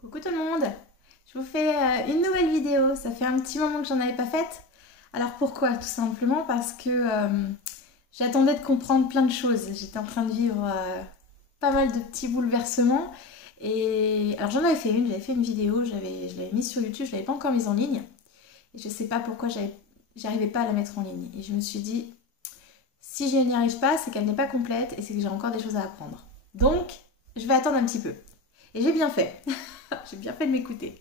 Coucou tout le monde, je vous fais une nouvelle vidéo, ça fait un petit moment que j'en avais pas faite. Alors pourquoi? Tout simplement parce que j'attendais de comprendre plein de choses. J'étais en train de vivre pas mal de petits bouleversements. Et alors j'avais fait une vidéo, je l'avais mise sur YouTube, je l'avais pas encore mise en ligne. Et je sais pas pourquoi j'arrivais pas à la mettre en ligne. Et je me suis dit, si je n'y arrive pas, c'est qu'elle n'est pas complète et c'est que j'ai encore des choses à apprendre. Donc, je vais attendre un petit peu. Et j'ai bien fait. J'ai bien fait de m'écouter.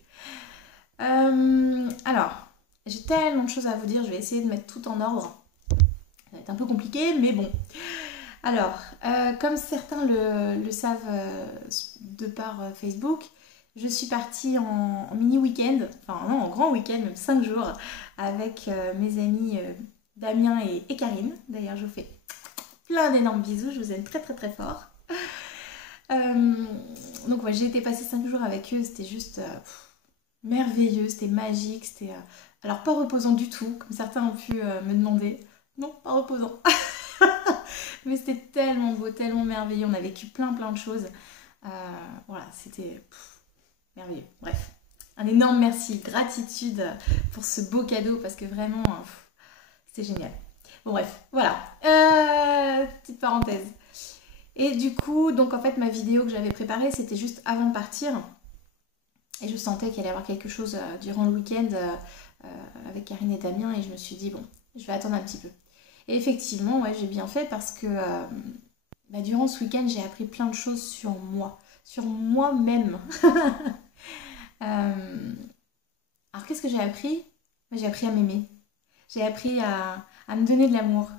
Alors, j'ai tellement de choses à vous dire, je vais essayer de mettre tout en ordre. Ça va être un peu compliqué, mais bon. Alors, comme certains le savent de par Facebook, je suis partie en mini week-end, enfin non, en grand week-end, même 5 jours, avec mes amis Damien et Karine. D'ailleurs, je vous fais plein d'énormes bisous, je vous aime très très très fort. Donc ouais, j'ai été passer 5 jours avec eux, c'était juste merveilleux, c'était magique, c'était alors pas reposant du tout, comme certains ont pu me demander. Non, pas reposant. Mais c'était tellement beau, tellement merveilleux, on a vécu plein de choses. Euh, voilà, c'était merveilleux. Bref, un énorme merci, gratitude pour ce beau cadeau parce que vraiment, c'était génial. Bon bref, voilà. Petite parenthèse. Et du coup, donc en fait, ma vidéo que j'avais préparée, c'était juste avant de partir. Et je sentais qu'il allait y avoir quelque chose durant le week-end avec Karine et Damien. Et je me suis dit, bon, je vais attendre un petit peu. Et effectivement, ouais, j'ai bien fait parce que durant ce week-end, j'ai appris plein de choses sur moi-même. Alors, qu'est-ce que j'ai appris? J'ai appris à m'aimer. J'ai appris à me donner de l'amour.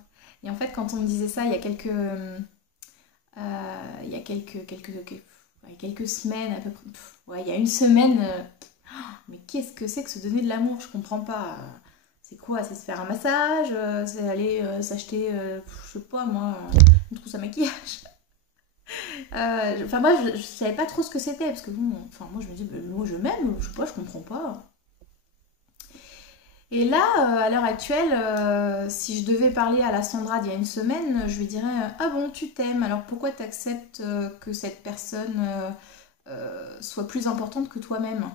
Et en fait, quand on me disait ça il y a quelques semaines, à peu près, ouais, il y a une semaine, mais qu'est-ce que c'est que se donner de l'amour? Je comprends pas. C'est quoi? C'est se faire un massage? C'est aller s'acheter, je sais pas moi, une trousse à maquillage? Enfin, moi, je savais pas trop ce que c'était, parce que bon, enfin, moi, je me dis, ben, moi, je m'aime, je sais pas, je comprends pas. Et là, à l'heure actuelle, si je devais parler à la Sandra d'il y a une semaine, je lui dirais ah bon, tu t'aimes, alors pourquoi tu acceptes que cette personne soit plus importante que toi-même?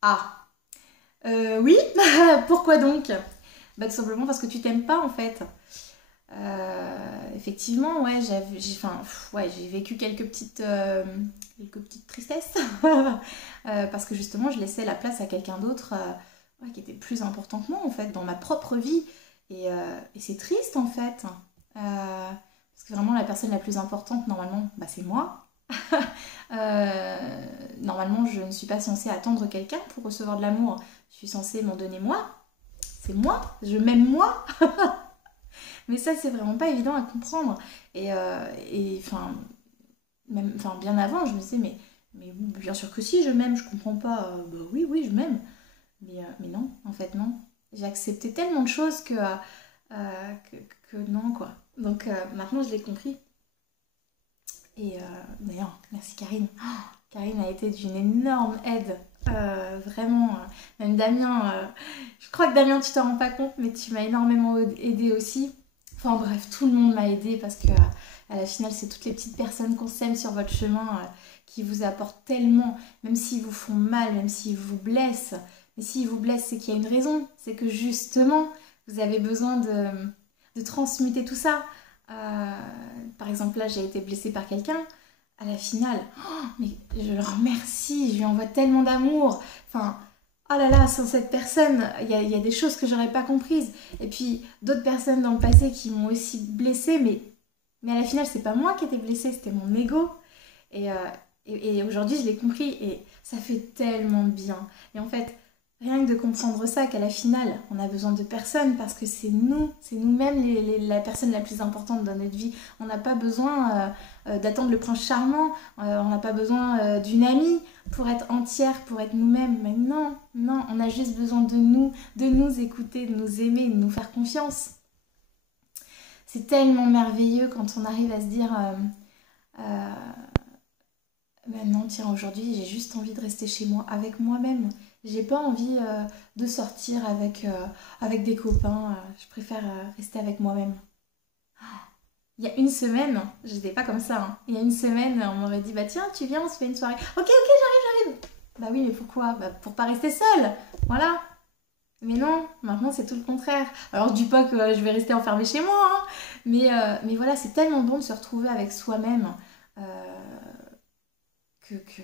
Ah, oui, pourquoi donc? Bah, tout simplement parce que tu t'aimes pas en fait. Effectivement, ouais, j'ai vécu quelques petites tristesses parce que justement, je laissais la place à quelqu'un d'autre ouais, qui était plus important que moi en fait dans ma propre vie et c'est triste en fait parce que vraiment la personne la plus importante normalement, bah, c'est moi. Normalement, je ne suis pas censée attendre quelqu'un pour recevoir de l'amour. Je suis censée m'en donner moi. C'est moi, je m'aime moi. Mais ça, c'est vraiment pas évident à comprendre. Enfin, même, enfin, bien avant, je me disais, mais bien sûr que si, je m'aime, je comprends pas. Bah oui, oui, je m'aime. Mais non, en fait, non. J'ai accepté tellement de choses que, que non, quoi. Donc maintenant, je l'ai compris. Et d'ailleurs, merci Karine. Oh, Karine a été d'une énorme aide. Vraiment, même Damien, je crois que Damien, tu t'en rends pas compte, mais tu m'as énormément aidé aussi. Enfin bref, tout le monde m'a aidé parce que à la finale, c'est toutes les petites personnes qu'on sème sur votre chemin qui vous apportent tellement, même s'ils vous font mal, même s'ils vous blessent. Mais s'ils vous blessent, c'est qu'il y a une raison. C'est que justement, vous avez besoin de transmuter tout ça. Euh, Par exemple, là, j'ai été blessée par quelqu'un. À la finale, oh, mais je le remercie, je lui envoie tellement d'amour. Enfin, oh là là, sans cette personne, il y a des choses que j'aurais pas comprises. Et puis, d'autres personnes dans le passé qui m'ont aussi blessée, mais à la finale, c'est pas moi qui étais blessée, c'était mon ego. Et, euh, et aujourd'hui, je l'ai compris et ça fait tellement bien. Et en fait, rien que de comprendre ça, qu'à la finale, on a besoin de personne parce que c'est nous-mêmes la personne la plus importante dans notre vie. On n'a pas besoin d'attendre le prince charmant, on n'a pas besoin d'une amie pour être entière, pour être nous-mêmes. Mais non, non, on a juste besoin de nous écouter, de nous aimer, de nous faire confiance. C'est tellement merveilleux quand on arrive à se dire euh, ben non, tiens, aujourd'hui, j'ai juste envie de rester chez moi, avec moi-même. J'ai pas envie de sortir avec des copains. Je préfère rester avec moi-même. Il y a une semaine, j'étais pas comme ça, hein. Il y a une semaine, on m'aurait dit, bah tiens, tu viens, on se fait une soirée. Ok, j'arrive. Bah oui, mais pourquoi? Bah pour pas rester seule, voilà. Mais non, maintenant c'est tout le contraire. Alors je dis pas que je vais rester enfermée chez moi, hein, mais voilà, c'est tellement bon de se retrouver avec soi-même. euh, que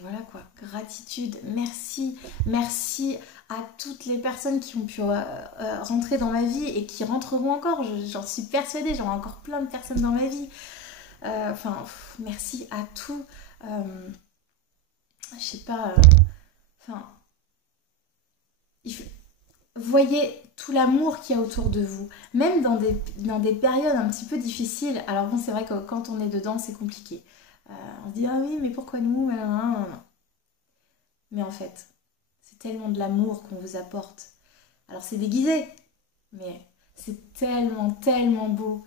voilà quoi, gratitude, merci, merci à toutes les personnes qui ont pu rentrer dans ma vie et qui rentreront encore, j'en suis persuadée, j'aurai encore plein de personnes dans ma vie. Merci à tout. Je sais pas, enfin, voyez tout l'amour qu'il y a autour de vous, même dans des périodes un petit peu difficiles. Alors bon, c'est vrai que quand on est dedans, c'est compliqué. On se dit, ah oui, mais pourquoi nous? Mais en fait, c'est tellement de l'amour qu'on vous apporte. Alors c'est déguisé, mais c'est tellement, tellement beau.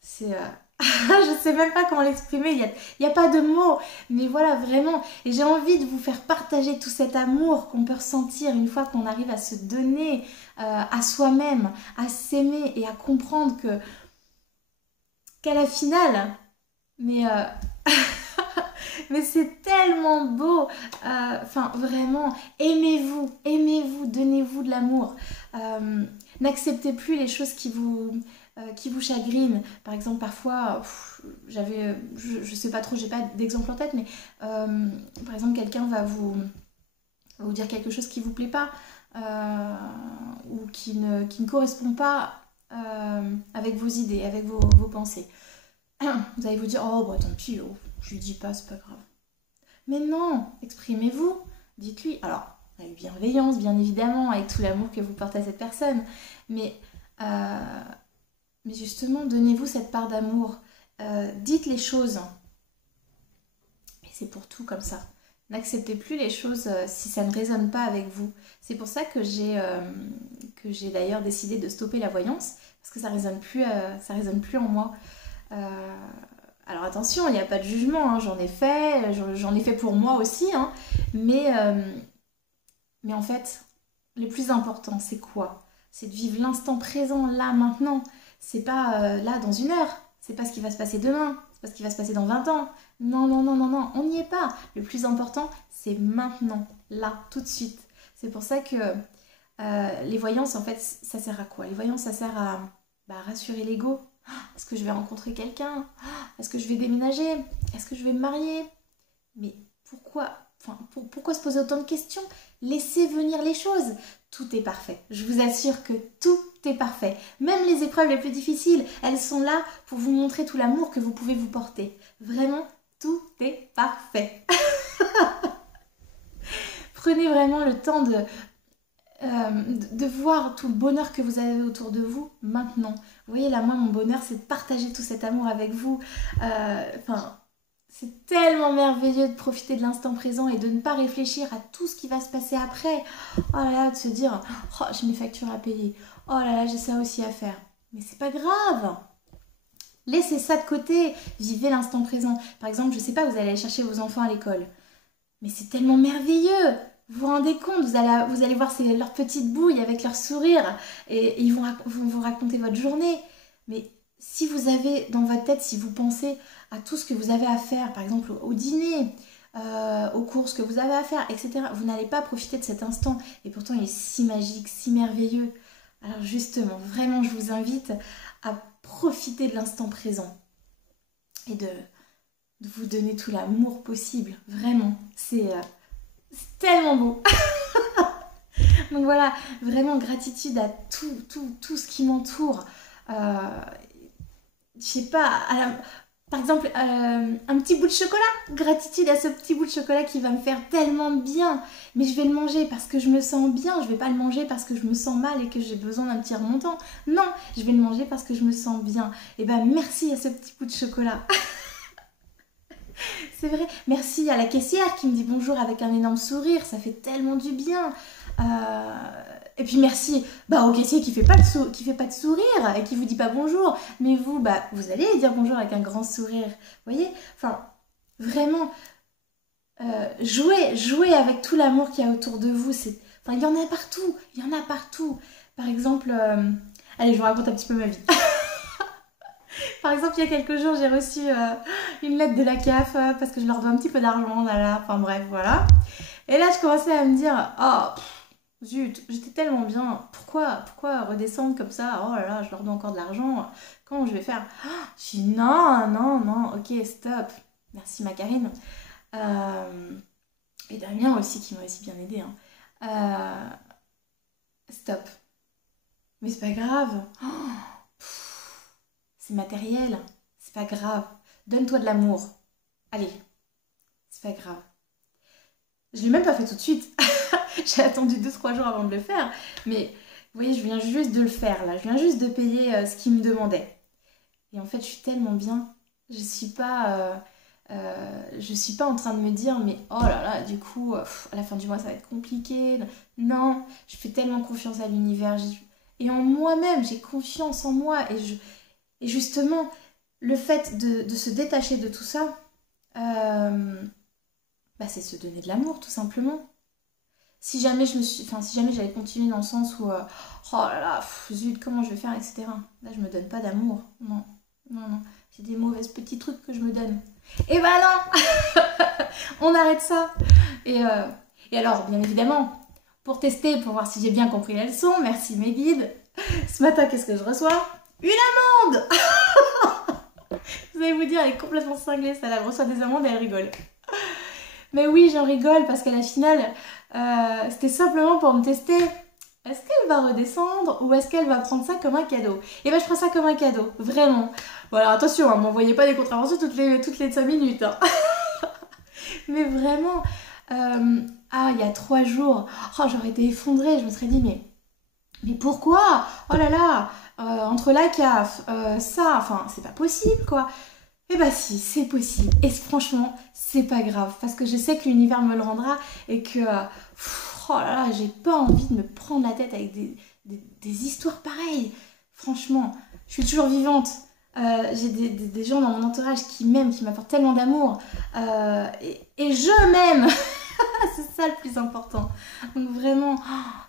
C'est... je sais même pas comment l'exprimer, il y a pas de mots, mais voilà, vraiment. Et j'ai envie de vous faire partager tout cet amour qu'on peut ressentir une fois qu'on arrive à se donner à soi-même, à s'aimer et à comprendre qu'à la finale, mais mais c'est tellement beau. Vraiment, aimez-vous, donnez-vous de l'amour. N'acceptez plus les choses qui vous chagrinent. Par exemple, parfois, je sais pas trop, j'ai pas d'exemple en tête, mais par exemple, quelqu'un va vous dire quelque chose qui vous plaît pas ou qui ne correspond pas avec vos idées, avec vos pensées. Vous allez vous dire, oh bah tant pis, oh, je lui dis pas, c'est pas grave. Mais non, exprimez-vous, dites-lui. Alors, avec bienveillance, bien évidemment, avec tout l'amour que vous portez à cette personne. Mais, euh, mais justement, donnez-vous cette part d'amour. Dites les choses. Et c'est pour tout comme ça. N'acceptez plus les choses si ça ne résonne pas avec vous. C'est pour ça que j'ai d'ailleurs décidé de stopper la voyance. Parce que ça résonne plus en moi. Euh, alors attention, il n'y a pas de jugement, hein, j'en ai fait pour moi aussi, hein, mais, euh, mais en fait, le plus important, c'est quoi? C'est de vivre l'instant présent, là, maintenant. C'est pas là, dans une heure. C'est pas ce qui va se passer demain. C'est pas ce qui va se passer dans 20 ans. Non, non, non, non, non, on n'y est pas. Le plus important, c'est maintenant, là, tout de suite. C'est pour ça que les voyances, en fait, ça sert à quoi? Les voyances, ça sert à rassurer l'ego. Est-ce que je vais rencontrer quelqu'un? Est-ce que je vais déménager? Est-ce que je vais me marier? Mais pourquoi? Pourquoi se poser autant de questions? Laissez venir les choses. Tout est parfait. Je vous assure que tout est parfait. Même les épreuves les plus difficiles, elles sont là pour vous montrer tout l'amour que vous pouvez vous porter. Vraiment, tout est parfait. Prenez vraiment le temps de voir tout le bonheur que vous avez autour de vous maintenant. Vous voyez, là, moi, mon bonheur, c'est de partager tout cet amour avec vous. C'est tellement merveilleux de profiter de l'instant présent et de ne pas réfléchir à tout ce qui va se passer après. Oh là là, de se dire, oh, j'ai mes factures à payer. Oh là là, j'ai ça aussi à faire. Mais c'est pas grave. Laissez ça de côté. Vivez l'instant présent. Par exemple, je sais pas, vous allez aller chercher vos enfants à l'école. Mais c'est tellement merveilleux. Vous vous rendez compte, vous allez voir leurs petites bouilles avec leur sourire et ils vont vous raconter votre journée. Mais si vous avez dans votre tête, si vous pensez à tout ce que vous avez à faire, par exemple au dîner, aux courses que vous avez à faire, etc., vous n'allez pas profiter de cet instant. Et pourtant, il est si magique, si merveilleux. Alors justement, vraiment, je vous invite à profiter de l'instant présent et de vous donner tout l'amour possible. Vraiment, c'est tellement beau. Donc voilà, vraiment gratitude à tout ce qui m'entoure. Je sais pas, par exemple, un petit bout de chocolat. Gratitude à ce petit bout de chocolat qui va me faire tellement bien. Mais je vais le manger parce que je me sens bien. Je vais pas le manger parce que je me sens mal et que j'ai besoin d'un petit remontant. Non, je vais le manger parce que je me sens bien. Et ben merci à ce petit bout de chocolat. C'est vrai. Merci à la caissière qui me dit bonjour avec un énorme sourire. Ça fait tellement du bien. Et puis merci au caissier qui fait pas de sourire et qui vous dit pas bonjour. Mais vous, vous allez dire bonjour avec un grand sourire. Vous voyez? Enfin, vraiment, jouez avec tout l'amour qu'il y a autour de vous. Il y en a partout. Il y en a partout. Par exemple, allez, je vous raconte un petit peu ma vie. Par exemple, il y a quelques jours, j'ai reçu une lettre de la CAF parce que je leur dois un petit peu d'argent, là, enfin bref, voilà. Et là, je commençais à me dire, oh, zut, j'étais tellement bien, pourquoi redescendre comme ça? Oh là là, je leur dois encore de l'argent, comment je vais faire? Je dis, non, non, non, ok, stop. Merci Macarine. Et Damien aussi, qui m'a aussi bien aidé. Hein. Stop. Mais c'est pas grave. C'est matériel. C'est pas grave. Donne-toi de l'amour. Allez. C'est pas grave. Je l'ai même pas fait tout de suite. J'ai attendu 2-3 jours avant de le faire. Mais vous voyez, je viens juste de le faire là. Je viens juste de payer ce qu'il me demandait. Et en fait, je suis tellement bien. Je suis pas en train de me dire mais oh là là, du coup, à la fin du mois, ça va être compliqué. Non, je fais tellement confiance à l'univers. Et en moi-même, j'ai confiance en moi. Et justement, le fait de se détacher de tout ça, c'est se donner de l'amour, tout simplement. Si jamais si jamais j'avais continué dans le sens où oh là là, zut, comment je vais faire, etc. Là, je me donne pas d'amour. Non, non, non. C'est des mauvais petits trucs que je me donne. Et ben non. On arrête ça. Et alors, bien évidemment, pour tester, pour voir si j'ai bien compris la leçon, merci mes guides. Ce matin, qu'est-ce que je reçois? Une amende. Vous allez vous dire, elle est complètement cinglée, ça, elle reçoit des amendes et elle rigole. Mais oui, j'en rigole parce qu'à la finale, c'était simplement pour me tester. Est-ce qu'elle va redescendre ou est-ce qu'elle va prendre ça comme un cadeau? Et ben je prends ça comme un cadeau, vraiment. Voilà, attention, hein, m'envoyez pas des contraventions toutes les 5 minutes. Hein. Mais vraiment, il y a 3 jours, j'aurais été effondrée, je me serais dit, mais pourquoi? Oh là là, entre la CAF, ça, enfin, c'est pas possible, quoi. Eh bah si, c'est possible. Et franchement, c'est pas grave. Parce que je sais que l'univers me le rendra et que... oh là là, j'ai pas envie de me prendre la tête avec des histoires pareilles. Franchement, je suis toujours vivante. J'ai des gens dans mon entourage qui m'aiment, qui m'apportent tellement d'amour. Et je m'aime. C'est ça le plus important. Donc vraiment,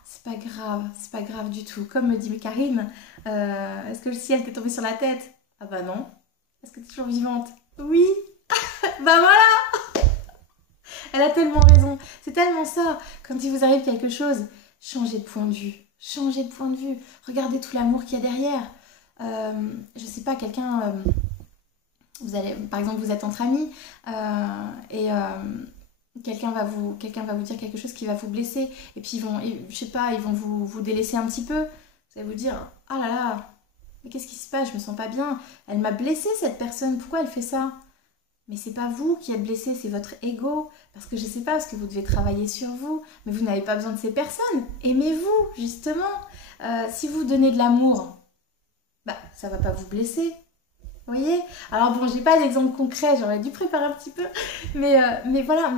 c'est pas grave du tout. Comme me dit Karine, est-ce que le ciel t'est tombé sur la tête? Ah bah non. Est-ce que t'es toujours vivante? Oui. Bah voilà. Elle a tellement raison. C'est tellement ça. Quand il vous arrive quelque chose, changez de point de vue. Changez de point de vue. Regardez tout l'amour qu'il y a derrière. Je sais pas, quelqu'un... par exemple, vous êtes entre amis et quelqu'un va vous dire quelque chose qui va vous blesser. Et puis, ils vont vous délaisser un petit peu. Vous allez vous dire, ah là là, mais qu'est-ce qui se passe? Je me sens pas bien. Elle m'a blessée, cette personne. Pourquoi elle fait ça? Mais c'est pas vous qui êtes blessé, c'est votre ego. Parce que je sais pas, parce que vous devez travailler sur vous. Mais vous n'avez pas besoin de ces personnes. Aimez-vous, justement. Si vous donnez de l'amour, ça va pas vous blesser. Vous voyez? Alors bon, j'ai pas d'exemple concret, j'aurais dû préparer un petit peu. Mais voilà,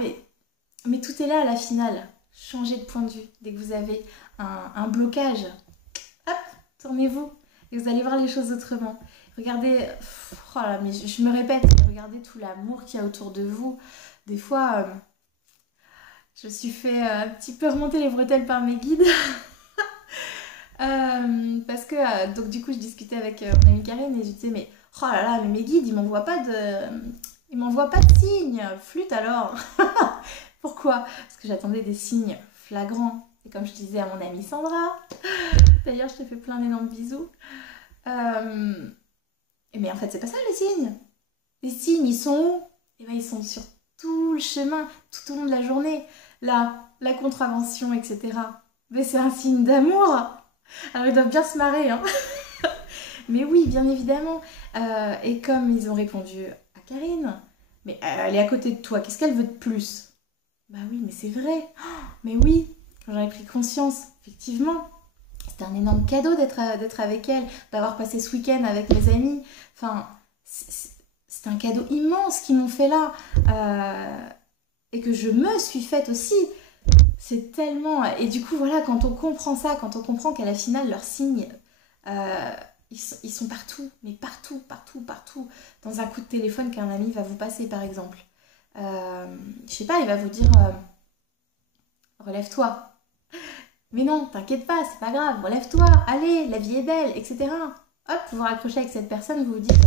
mais tout est là à la finale. Changez de point de vue. Dès que vous avez un blocage, hop, tournez-vous. Et vous allez voir les choses autrement. Regardez, oh là, mais je me répète, regardez tout l'amour qu'il y a autour de vous. Des fois, je me suis fait un petit peu remonter les bretelles par mes guides. Parce que, donc du coup, je discutais avec mon amie Karine et je disais, mais oh là là, mais mes guides, ils m'envoient pas de signes. Flûte alors. Pourquoi? Parce que j'attendais des signes flagrants. Et comme je disais à mon amie Sandra, d'ailleurs, je te fais plein d'énormes bisous. Mais en fait, c'est pas ça les signes. Les signes, ils sont où? Eh ben, ils sont sur tout le chemin, tout au long de la journée. Là, la contravention, etc. Mais c'est un signe d'amour. Alors, ils doivent bien se marrer, hein. Mais oui, bien évidemment. Et comme ils ont répondu à Karine, mais elle est à côté de toi, qu'est-ce qu'elle veut de plus? Bah oui, mais c'est vrai. Mais oui, quand j'en ai pris conscience, effectivement. C'était un énorme cadeau d'être avec elle, d'avoir passé ce week-end avec mes amis. Enfin, c'est un cadeau immense qu'ils m'ont fait là. Et que je me suis faite aussi. C'est tellement... Et du coup, voilà, quand on comprend ça, quand on comprend qu'à la finale, leurs signes, ils sont partout. Mais partout, partout, partout. Dans un coup de téléphone qu'un ami va vous passer, par exemple. Je sais pas, il va vous dire... relève-toi. Mais non, t'inquiète pas, c'est pas grave, relève-toi, allez, la vie est belle, etc. Hop, vous vous raccrochez avec cette personne, vous vous dites,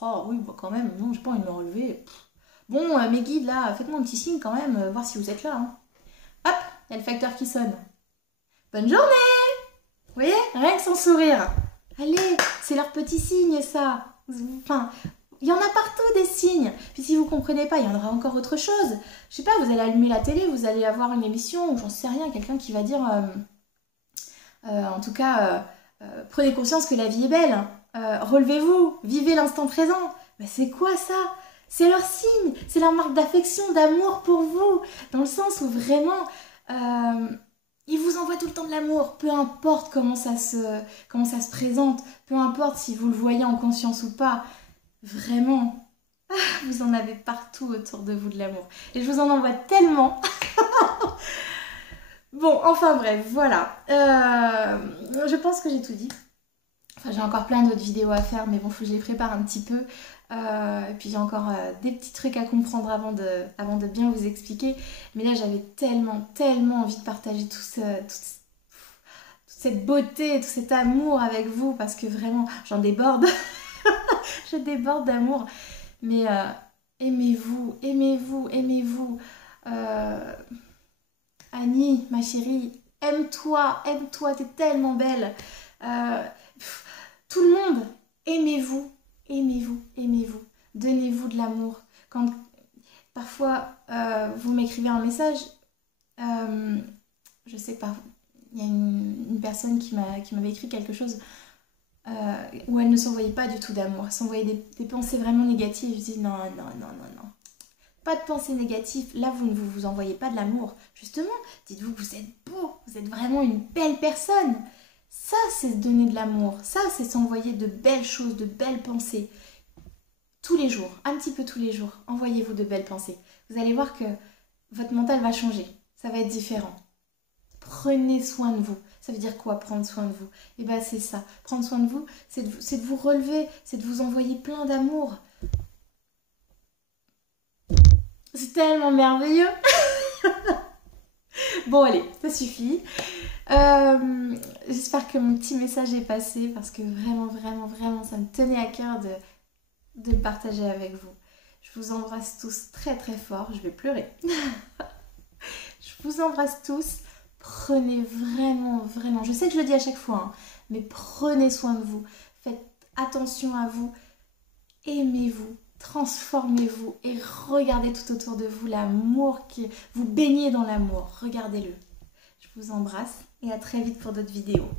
Oh oui, bah quand même, non, j'ai pas envie de me relever. Bon, mes guides là, faites-moi un petit signe quand même, voir si vous êtes là. Hein. Hop, il y a le facteur qui sonne. Bonne journée! Vous voyez, rien que son sourire. Allez, c'est leur petit signe ça. Enfin, il y en a partout des signes. Puis si vous comprenez pas, il y en aura encore autre chose. Je sais pas, vous allez allumer la télé, vous allez avoir une émission ou j'en sais rien, quelqu'un qui va dire, en tout cas, prenez conscience que la vie est belle. Relevez-vous, vivez l'instant présent. Ben, c'est quoi ça? C'est leur signe, c'est leur marque d'affection, d'amour pour vous. Dans le sens où vraiment, ils vous envoient tout le temps de l'amour. Peu importe comment ça se présente, peu importe si vous le voyez en conscience ou pas. Vraiment, vous en avez partout autour de vous de l'amour. Et je vous en envoie tellement. Bon, enfin bref, voilà. Je pense que j'ai tout dit. Enfin, j'ai encore plein d'autres vidéos à faire, mais bon, faut que je les prépare un petit peu. Et puis j'ai encore des petits trucs à comprendre avant de bien vous expliquer. Mais là, j'avais tellement envie de partager toute cette beauté, tout cet amour avec vous, parce que vraiment, j'en déborde. Je déborde d'amour. Mais aimez-vous, aimez-vous, aimez-vous. Annie, ma chérie, aime-toi, t'es tellement belle. Tout le monde, aimez-vous, aimez-vous, aimez-vous. Donnez-vous de l'amour. Quand parfois vous m'écrivez un message, je sais pas, il y a une personne qui m'avait écrit quelque chose où elle ne s'envoyait pas du tout d'amour, elle s'envoyait des pensées vraiment négatives. Je dis non. Pas de pensées négatives, là vous ne vous envoyez pas de l'amour. Justement, dites-vous que vous êtes beau, vous êtes vraiment une belle personne. Ça, c'est donner de l'amour. Ça, c'est s'envoyer de belles choses, de belles pensées. Tous les jours, un petit peu tous les jours, envoyez-vous de belles pensées. Vous allez voir que votre mental va changer. Ça va être différent. Prenez soin de vous. Ça veut dire quoi, prendre soin de vous? Eh bien, c'est ça. Prendre soin de vous, c'est de vous relever, c'est de vous envoyer plein d'amour. C'est tellement merveilleux. Bon, allez, ça suffit. J'espère que mon petit message est passé parce que vraiment, ça me tenait à cœur de le partager avec vous. Je vous embrasse tous très fort. Je vais pleurer. Je vous embrasse tous. Prenez vraiment, je sais que je le dis à chaque fois, hein, mais prenez soin de vous. Faites attention à vous. Aimez-vous. Transformez-vous et regardez tout autour de vous l'amour qui vous baignez dans l'amour. Regardez-le. Je vous embrasse et à très vite pour d'autres vidéos.